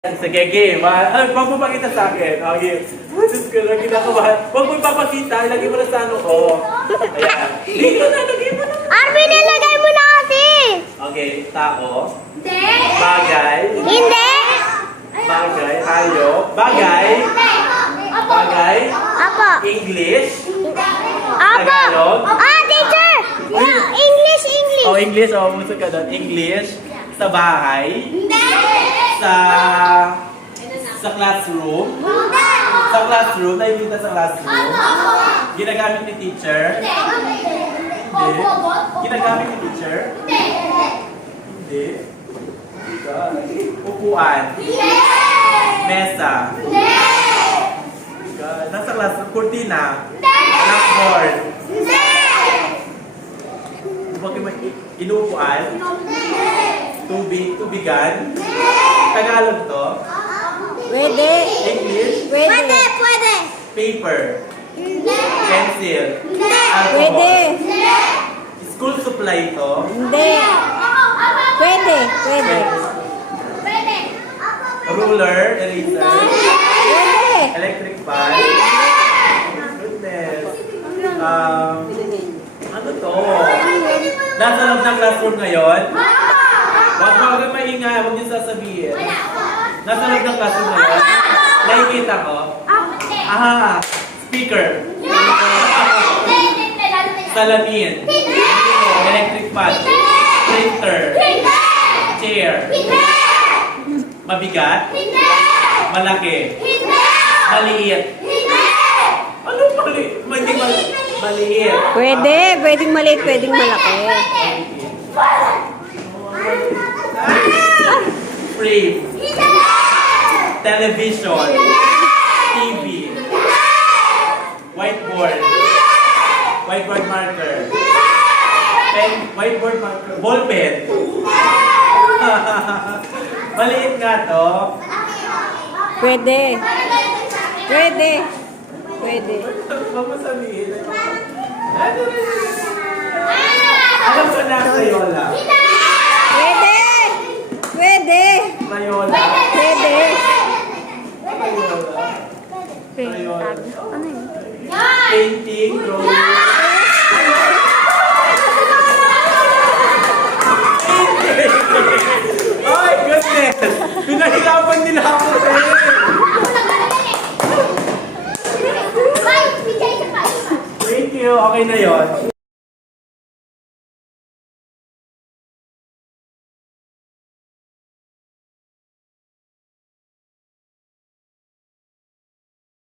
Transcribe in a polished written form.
Sige, game. Huwag mo pakita sa akin. Okay. Diyos ko lang, kinakabahan. Huwag mo ipapakita. Ilagay mo na sa ano ko. Ayan. Dito na, lagay mo na. Arvin, nilagay mo na kasi. Okay, tao. Hindi. Bagay. Hindi. Bagay. Hayop. Bagay. Bagay. Apo. English. Apo. Tagalog. Teacher. Yeah, English. Oh, English. Oh, muso ka doon. English. Sa bahay. Hindi. Sa classroom. Sa classroom. Nakikita sa classroom. Ginagamit ni teacher. Hindi. Ginagamit ni teacher. Hindi. Upuan. Mesa. Nasa classroom. Kurtina. Blackboard. Bakit may inuupuan? Tubigan. Tagalog to. Pwede. English. Pwede. Pwede. Paper. Pencil. Pwede. Alcohol. School supply to. Hindi. Pwede. Pwede. Pwede. Ruler. Eraser. Pwede. Electric fan. Goodness. Ano to? Nasa loob ng classroom ngayon? Huwag mo maingay. Huwag niyo sasabihin. Nasa loob ng classroom ngayon? Nakikita ko? Aha. Speaker. Salamin. Electric fan. Printer. Chair. Mabigat. Malaki. Maliit. Ano maliit? Maliit. Pwede. Pwedeng maliit, pwedeng malaki. Frame. Television. TV. Whiteboard. Whiteboard marker. Pen. Whiteboard marker. Ball pen. Maliit nga to. Pwede. Pwede. Pwede. Huwag mo sabihin. Alam ko na, Crayola. Pwede. Pwede. Crayola. Pwede. Crayola. Ano yun? Painting, drawing. Oh my goodness! Pinahirapan nila ako eh. Thank you. Okay na yon.